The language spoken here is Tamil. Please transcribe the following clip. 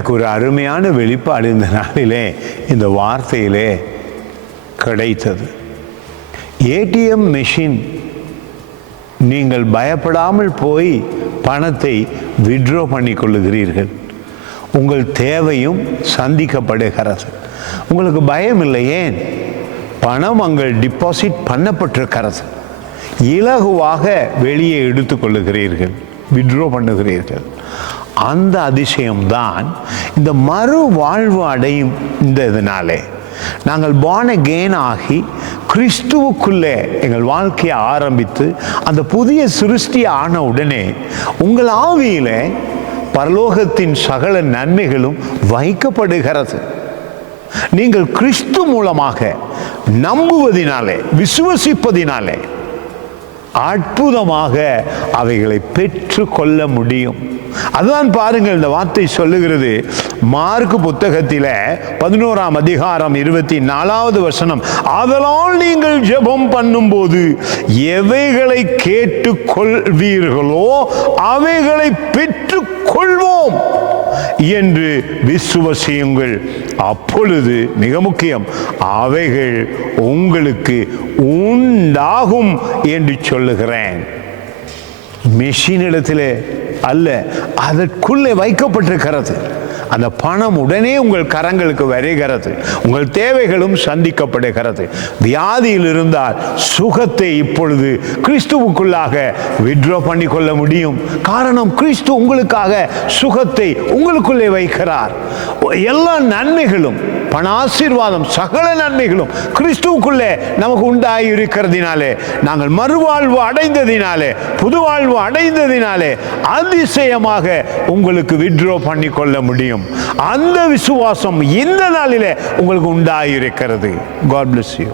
எனக்கு ஒரு அருமையான வெளிப்பாடு இந்த நாளிலே, இந்த வார்த்தையிலே கிடைத்தது. ஏடிஎம் மெஷின், நீங்கள் பயப்படாமல் போய் பணத்தை வித்ட்ரா பண்ணி கொள்ளுகிறீர்கள். உங்கள் தேவையும் சந்திக்கப்படுகிறது. உங்களுக்கு பயம் இல்லை. ஏன்? பணம் அங்கே டிபாசிட் பண்ணப்பட்டிருக்கிறது. இலகுவாக வெளியே எடுத்துக்கொள்ளுகிறீர்கள், வித்ட்ரா பண்ணுகிறீர்கள். அந்த அதிசயம்தான் இந்த மறு வாழ்வு அடையும். இந்த இதனாலே நாங்கள் born again ஆகி கிறிஸ்துவுக்குள்ளே எங்கள் வாழ்க்கையை ஆரம்பித்து அந்த புதிய சிருஷ்டி ஆன உடனே உங்கள் ஆவியிலே பரலோகத்தின் சகல நன்மைகளும் வைக்கப்படுகிறது. நீங்கள் கிறிஸ்து மூலமாக நம்புவதினாலே, விசுவசிப்பதினாலே அற்புதமாக அவைகளை பெற்று கொள்ள முடியும். அதுதான் பாருங்கள், இந்த வார்த்தை சொல்லுகிறது மார்க் புத்தகத்தில 11ஆம் அதிகாரம் 24வது வசனம், ஆதலால் நீங்கள் ஜெபம் பண்ணும்போது எவைகளை கேட்டுக்கொள்வீர்களோ அவைகளை பெற்றுக் கொள்வோம் என்று விசுவசியுங்கள். அப்பொழுது மிக முக்கியம், அவைகள் உங்களுக்கு உண்டாகும் என்று சொல்லுகிறேன். மெஷினிடத்திலே அல்ல, அதற்குள்ளே வைக்கப்பட்டிருக்கிறது. அந்த பணம் உடனே உங்கள் கரங்களுக்கு வருகிறது. உங்கள் தேவைகளும் சந்திக்கப்படுகிறது. வியாதியில் இருந்தால் சுகத்தை இப்பொழுது கிறிஸ்துவுக்குள்ளாக வித்ட்ரா பண்ணி கொள்ள முடியும். காரணம், கிறிஸ்து உங்களுக்காக சுகத்தை உங்களுக்குள்ளே வைக்கிறார். எல்லா நன்மைகளும், பண ஆசீர்வாதம், சகல நன்மைகளும் கிறிஸ்துவுக்குள்ளே நமக்கு உண்டாகி இருக்கிறதினாலே, நாங்கள் மறுவாழ்வு அடைந்ததினாலே, புது வாழ்வு அடைந்ததினாலே அதிசயமாக உங்களுக்கு வித்ட்ரா பண்ணி கொள்ள முடியும். அந்த விசுவாசம் இந்த நாளிலே உங்களுக்கு உண்டாகி இருக்கிறது. God bless you.